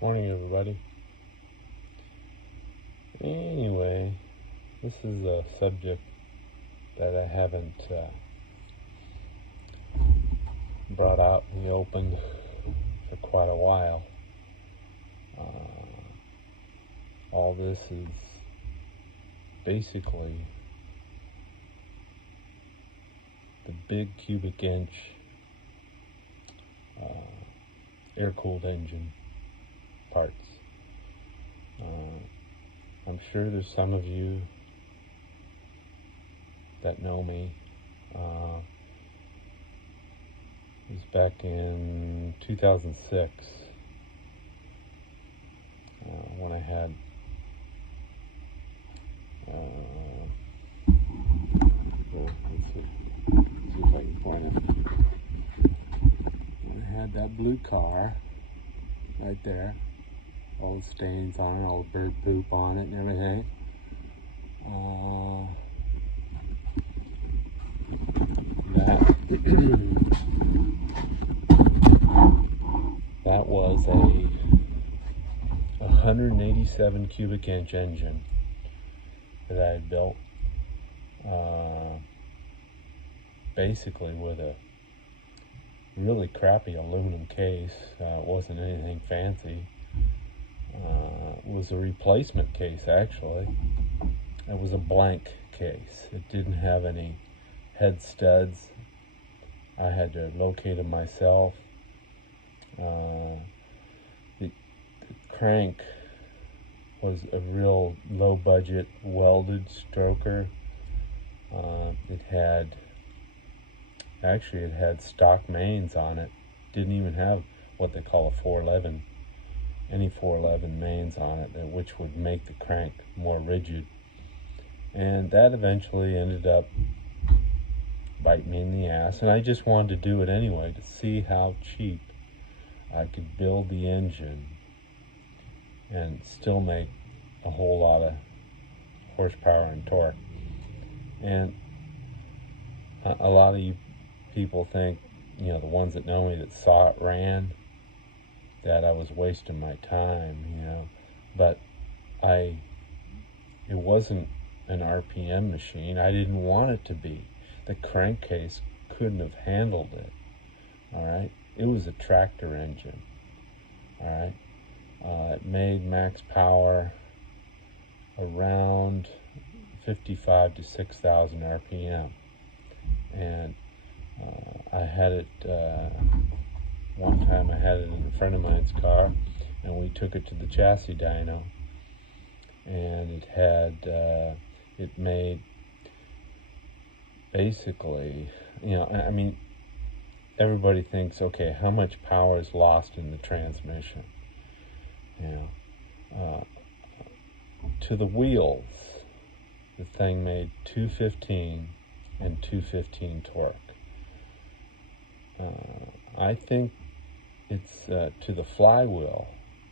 Morning, everybody. Anyway, this is a subject that I haven't brought out in the open for quite a while. All this is basically the big cubic inch air-cooled engine parts. I'm sure there's some of you that know me. It was back in 2006 when I had let's see if I can point it. I had that blue car right there, all the stains on it, all the bird poop on it and everything. That was a 187 cubic inch engine that I had built, basically with a really crappy aluminum case. It wasn't anything fancy. It was a replacement case, actually. It was a blank case. It didn't have any head studs. I had to locate them myself. The crank was a real low budget welded stroker. It had stock mains on it. Didn't even have what they call a 411, any 411 mains on it, which would make the crank more rigid. And that eventually ended up biting me in the ass, and I just wanted to do it anyway to see how cheap I could build the engine and still make a whole lot of horsepower and torque. And a lot of you people think, the ones that know me that saw it ran, that I was wasting my time, but it wasn't an RPM machine. I didn't want it to be. The crankcase couldn't have handled it. All right, it was a tractor engine. All right, it made max power around 55 to 6,000 RPM, and I had it one time. I had it in a friend of mine's car, and we took it to the chassis dyno, and it made basically, everybody thinks, okay, how much power is lost in the transmission? To the wheels, the thing made 215 and 215 torque. I think it's to the flywheel,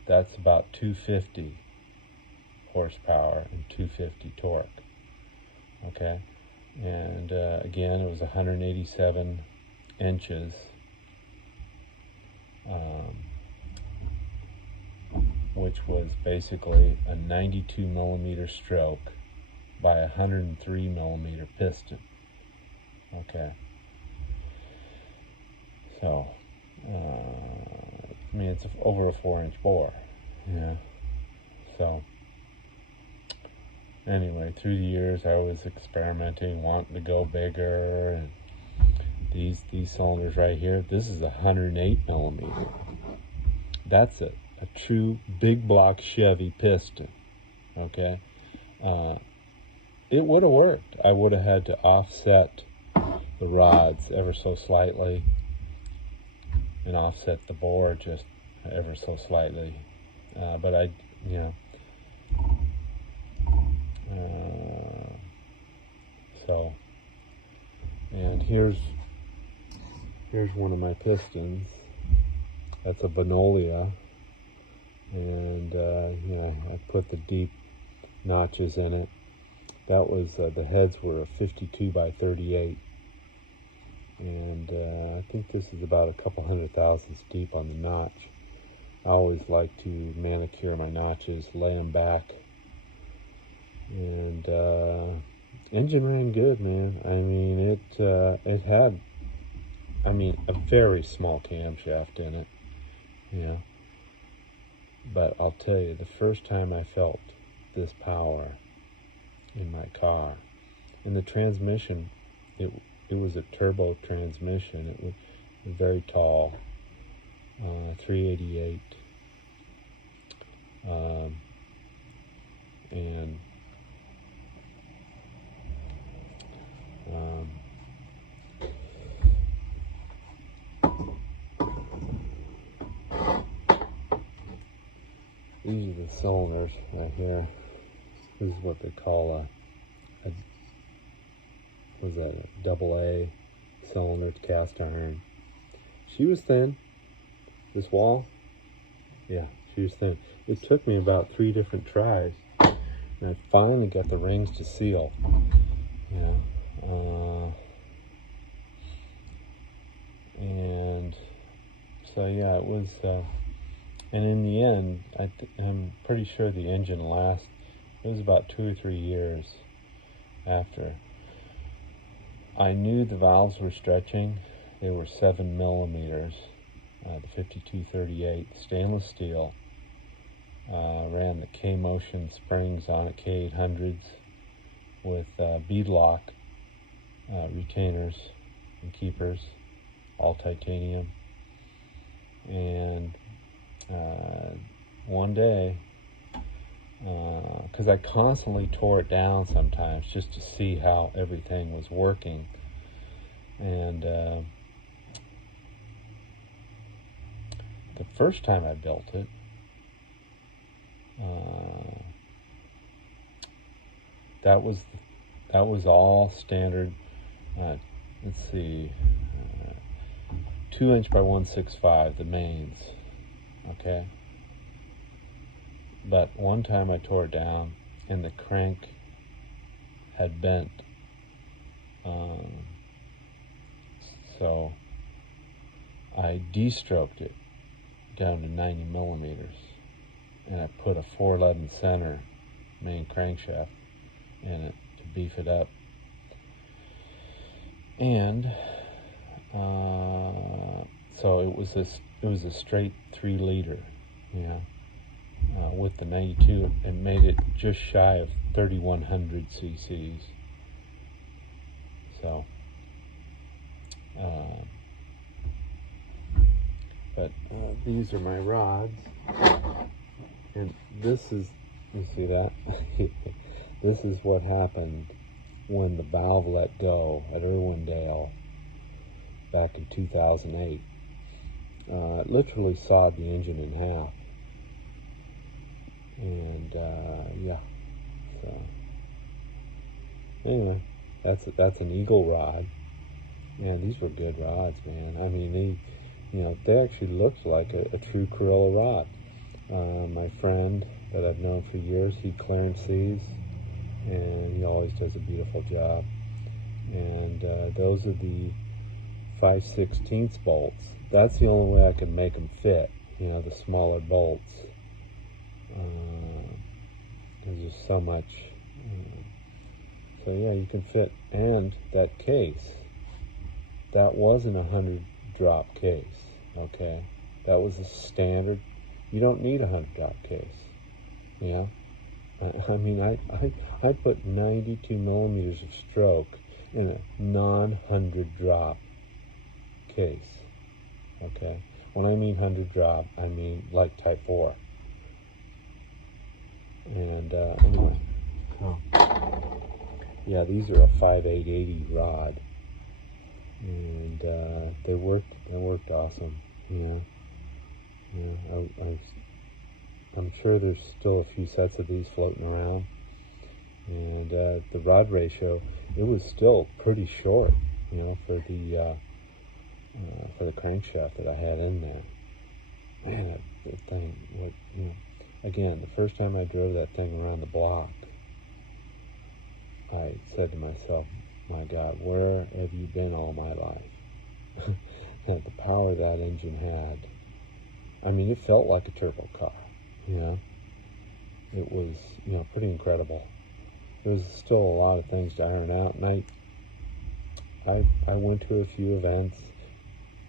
that's about 250 horsepower and 250 torque. Okay, and again, it was 187 inches, which was basically a 92 millimeter stroke by a 103 millimeter piston. Okay, so it's over a 4-inch bore. So anyway, through the years I was experimenting, wanting to go bigger, and these cylinders right here, this is 108 millimeter. That's a true big block Chevy piston. Okay, it would have worked. I would have had to offset the rods ever so slightly and offset the bore just ever so slightly, but and here's one of my pistons. That's a Venolia, and I put the deep notches in it. That was the heads were a 52 by 38, and I think this is about a couple hundred thousandths deep on the notch. I always like to manicure my notches, lay them back, and engine ran good, man. I mean, it had, I mean, a very small camshaft in it, yeah. But I'll tell you, the first time I felt this power in my car, and the transmission, it was a turbo transmission. It was very tall, 388, and um, these are the cylinders right here. This is what they call a was that a double A cylinder cast iron. She was thin. This wall, yeah, she was thin. It took me about 3 different tries, and I finally got the rings to seal. Yeah, and so yeah, it was. And in the end, I'm pretty sure the engine lasted. It was about 2 or 3 years after. I knew the valves were stretching. They were 7 millimeters. The 5238 stainless steel. Ran the K-Motion springs on it, K800s, with beadlock retainers and keepers, all titanium. And one day, because I constantly tore it down sometimes just to see how everything was working, and the first time I built it, that was all standard. Let's see, 2" by 165, the mains. Okay. But one time I tore it down, and the crank had bent. So I de-stroked it down to 90 millimeters, and I put a 411 center main crankshaft in it to beef it up. And so it was a straight 3 liter, yeah. With the 92, it made it just shy of 3,100 cc's. So, but these are my rods, and this is, you see that? This is what happened when the valve let go at Irwindale back in 2008. It literally sawed the engine in half. And yeah, so anyway, that's an Eagle rod. Man, these were good rods, man. I mean, they actually looked like a true Corilla rod. My friend that I've known for years, he clearances, and he always does a beautiful job. And those are the 5/16 bolts. That's the only way I can make them fit, the smaller bolts. There's just so much. So yeah, you can fit. And that case, that wasn't a 100 drop case, okay? That was a standard. You don't need a 100 drop case, yeah? I mean, I put 92 millimeters of stroke in a non-100 drop case, okay? When I mean 100 drop, I mean like Type 4. And anyway, yeah, these are a 5/880 rod, and they worked awesome. I'm sure there's still a few sets of these floating around, and the rod ratio, it was still pretty short, for the crankshaft that I had in there. Man, that thing, again, the first time I drove that thing around the block, I said to myself, my God, where have you been all my life? The power that engine had, I mean, it felt like a turbo car, you know. It was, you know, pretty incredible. There was still a lot of things to iron out, and I went to a few events,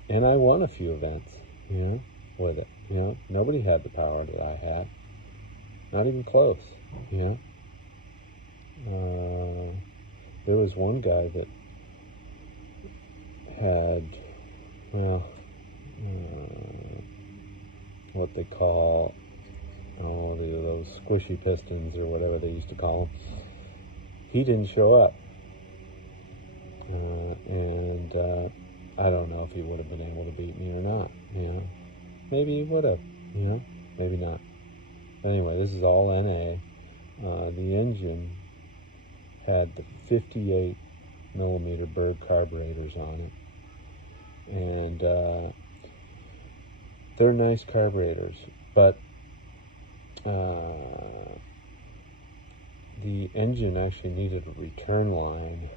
and I won a few events, you know, with it. You know, nobody had the power that I had, not even close, you know. There was one guy that had, well, what they call, oh, those squishy pistons or whatever they used to call them. He didn't show up. And I don't know if he would have been able to beat me or not, you know. Maybe he would have, you know, maybe not. Anyway, this is all NA. The engine had the 58 millimeter Berg carburetors on it. And they're nice carburetors, but the engine actually needed a return line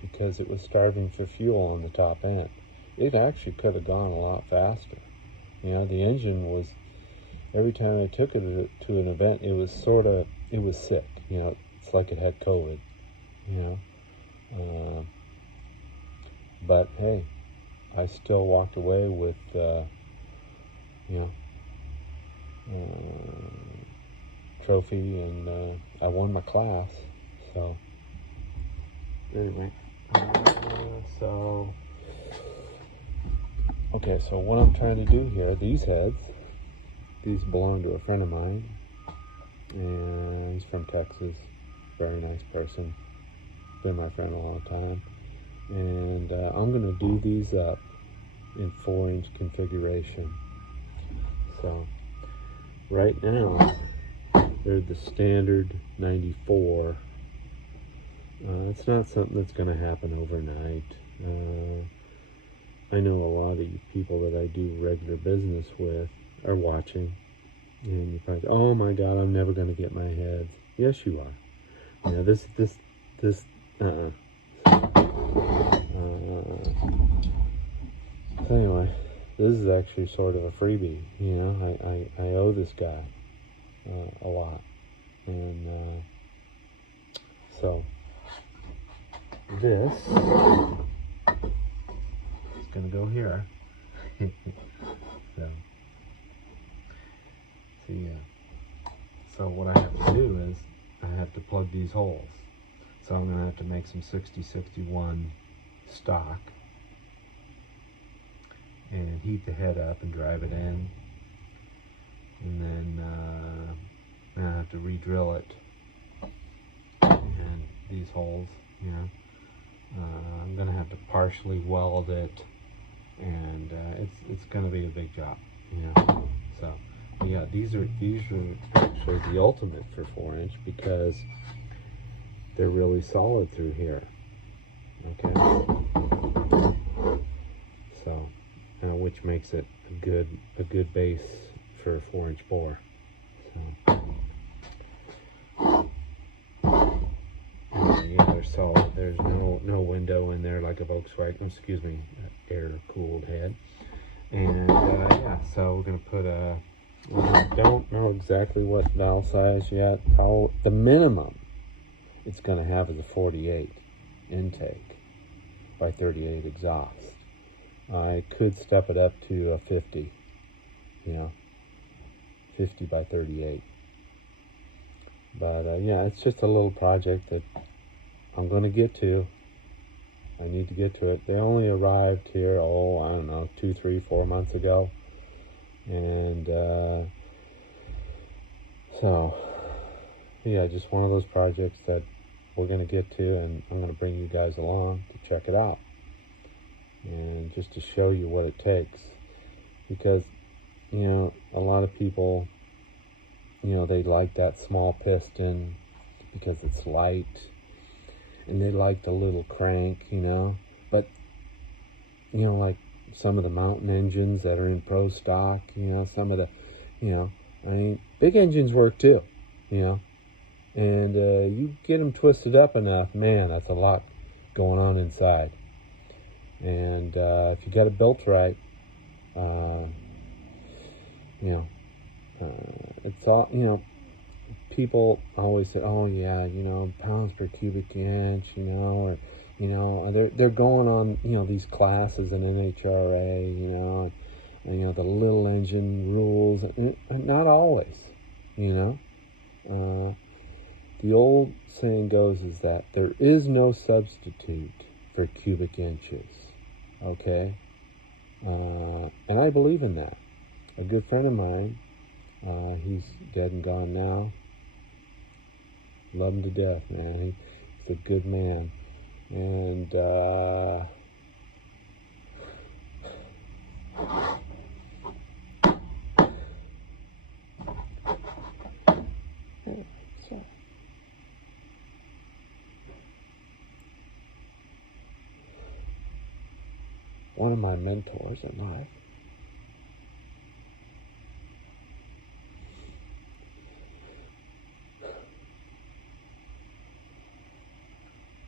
because it was starving for fuel on the top end. It actually could have gone a lot faster. You know, the engine was, every time I took it to an event, it was sick. You know, it's like it had COVID, you know. But hey, I still walked away with, you know, trophy, and I won my class. So anyway, okay, so what I'm trying to do here, these heads, these belong to a friend of mine, and he's from Texas, very nice person, been my friend a long time, and I'm going to do these up in 4-inch configuration. So right now they're the standard 94. It's not something that's going to happen overnight. I know a lot of you people that I do regular business with are watching, and you probably, oh my God, I'm never going to get my heads. Yes, you are. You know, this. So anyway, this is actually sort of a freebie. You know, I owe this guy a lot, and so this is going to go here. So what I have to do is I have to plug these holes. So I'm going to have to make some 60-61 stock and heat the head up and drive it in, and then I have to re-drill it, and these holes, you know, I'm going to have to partially weld it, and it's going to be a big job, you know. So yeah, these are actually the ultimate for 4-inch because they're really solid through here. Okay, so which makes it a good base for a 4-inch bore. So yeah, they're solid. There's no window in there like a Volkswagen. Excuse me, air-cooled head. And yeah, so we're gonna put a. I don't know exactly what valve size yet. The minimum it's gonna have is a 48 intake by 38 exhaust. I could step it up to a 50, you know, 50 by 38. But yeah, it's just a little project that I'm going to get to. I need to get to it. They only arrived here, I don't know, 2, 3, 4 months ago. And so, yeah, just one of those projects that we're going to get to, and I'm going to bring you guys along to check it out. And just to show you what it takes. Because, you know, a lot of people, you know, they like that small piston because it's light, and they like the little crank, you know. But, you know, like some of the mountain engines that are in pro stock, you know, some of the, you know, I mean, big engines work too, you know. And you get them twisted up enough, man, that's a lot going on inside. And if you got it built right, you know, it's all, you know, people always say, oh yeah, you know, pounds per cubic inch, you know, or, you know, they're going on, you know, these classes in NHRA, you know, and you know, the little engine rules, and not always, you know. The old saying goes is that there is no substitute for cubic inches, okay? And I believe in that. A good friend of mine, he's dead and gone now. Love him to death, man. He's a good man. And one of my mentors in life,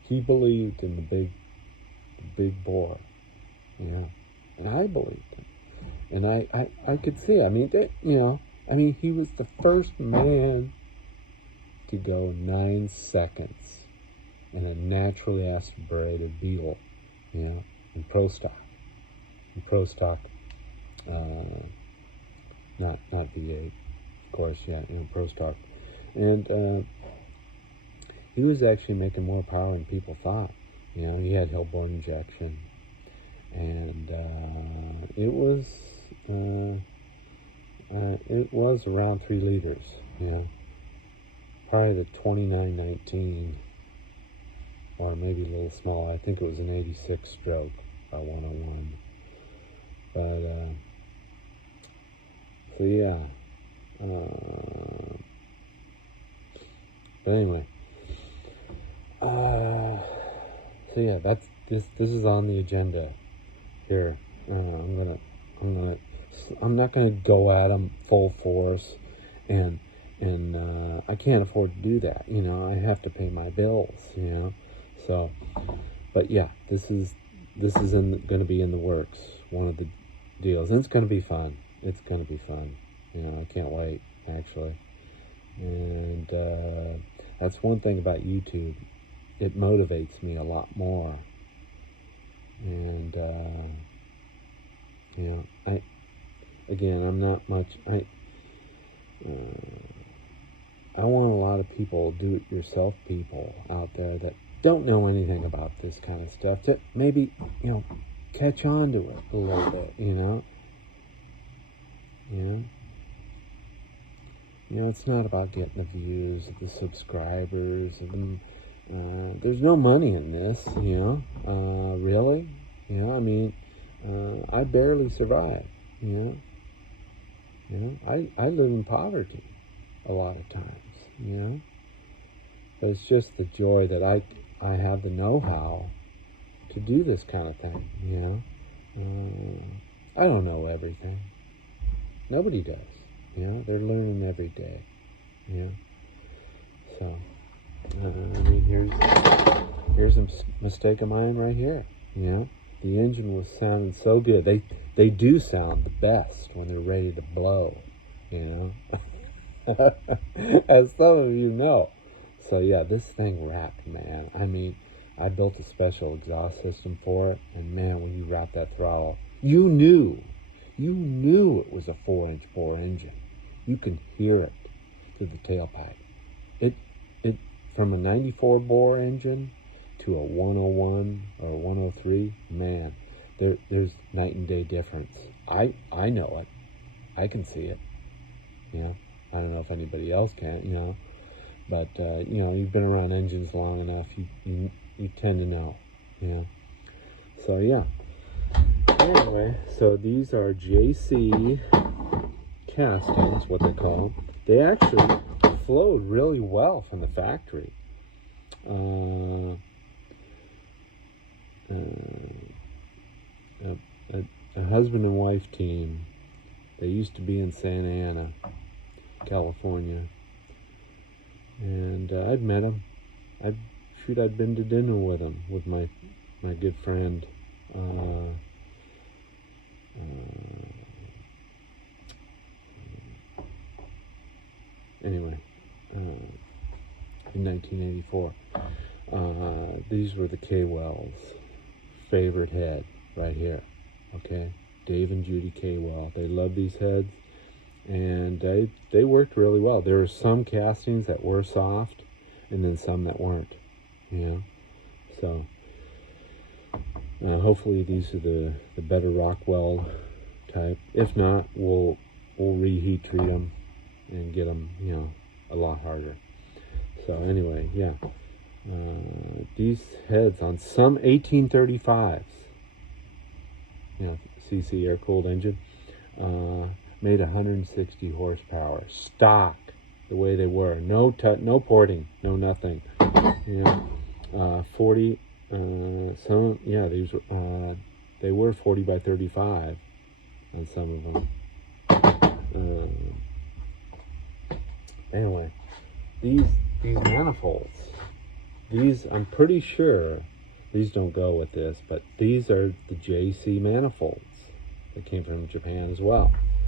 he believed in the big bore, you know, and I believed him. And I could see, I mean, you know, I mean, he was the first man to go 9 seconds in a naturally aspirated Beetle, you know, in pro stock. In pro stock, not V8, of course, yeah, in pro stock. And he was actually making more power than people thought. You know, he had Hillborn injection, and it was around 3 liters. You know, probably the 2919, or maybe a little smaller. I think it was an 86 stroke by 101. But so yeah. But anyway. So yeah, that's this is on the agenda here. I'm not gonna go at them full force, and I can't afford to do that. You know, I have to pay my bills. You know, so, but yeah, this is going to be in the works. One of the deals, and it's going to be fun. It's going to be fun. You know, I can't wait actually, and that's one thing about YouTube. It motivates me a lot more. And, you know, I'm not much, I want a lot of people, do-it-yourself people out there that don't know anything about this kind of stuff to maybe, you know, catch on to it a little bit, you know? You know, it's not about getting the views, the subscribers, there's no money in this, you know, really. You know, I mean, I barely survive, you know. I live in poverty a lot of times, you know. But it's just the joy that I have the know-how to do this kind of thing, you know. I don't know everything. Nobody does, you know. They're learning every day, you know. So, I mean, here's a mistake of mine right here, you know. The engine was sounding so good. They do sound the best when they're ready to blow, you know. As some of you know. So yeah, this thing wrapped, man. I mean, I built a special exhaust system for it, and man, when you wrap that throttle, you knew it was a 4-inch bore engine. You can hear it through the tailpipe. It from a 94 bore engine to a 101 or 103, man, there's night and day difference. I know it. I can see it. You know, I don't know if anybody else can, you know, but you know, you've been around engines long enough, you tend to know, you know. So yeah. Anyway, so these are JC castings, what they call them. They actually flowed really well from the factory. A husband and wife team. They used to be in Santa Ana, California, and I'd met them. I'd been to dinner with them, with my good friend. anyway, in 1984. These were the K. Wells favorite head right here. Okay, Dave and Judy K. Well. They loved these heads, and they worked really well. There were some castings that were soft, and then some that weren't. You know, so hopefully these are the better Rockwell type. If not, we'll reheat treat them and get them, you know, a lot harder. So anyway, yeah, these heads on some 1835s, you know, CC air-cooled engine, made 160 horsepower stock, the way they were. No porting, no nothing. You know, 40. Some, yeah, these they were 40 by 35 on some of them. Anyway, these manifolds, these, I'm pretty sure these don't go with this, but these are the JC manifolds that came from Japan as well.